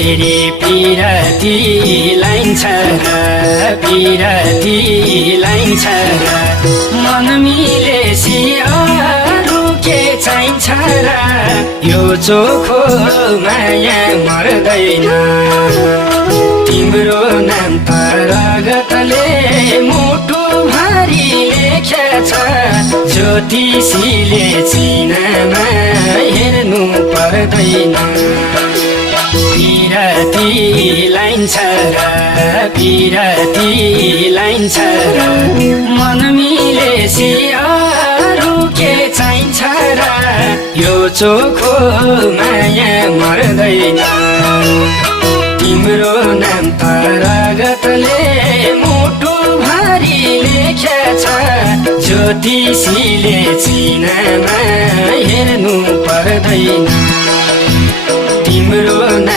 फेरि पिरती लाइन्छ र पिरती लाइन्छ र मन मिलेसी अरू के चाहिन्छ र यो चोखो माया मर्दैन तिम्रो नाम त रगतले मुटु भारी लेखेछ ज्योतिषीले चिनामा हेर्नु पर्दैन पिरती लाइन्छ र पिरती लाइन्छ र मन मिलेसी अरू के चाहिन्छ र यो चोखो माया मर्दैन तिम्रो नाम त रगतले मुटु भारी लेखेछ ज्योतिषीले चिनामा हेर्नु पर्दैन तिम्रो नाम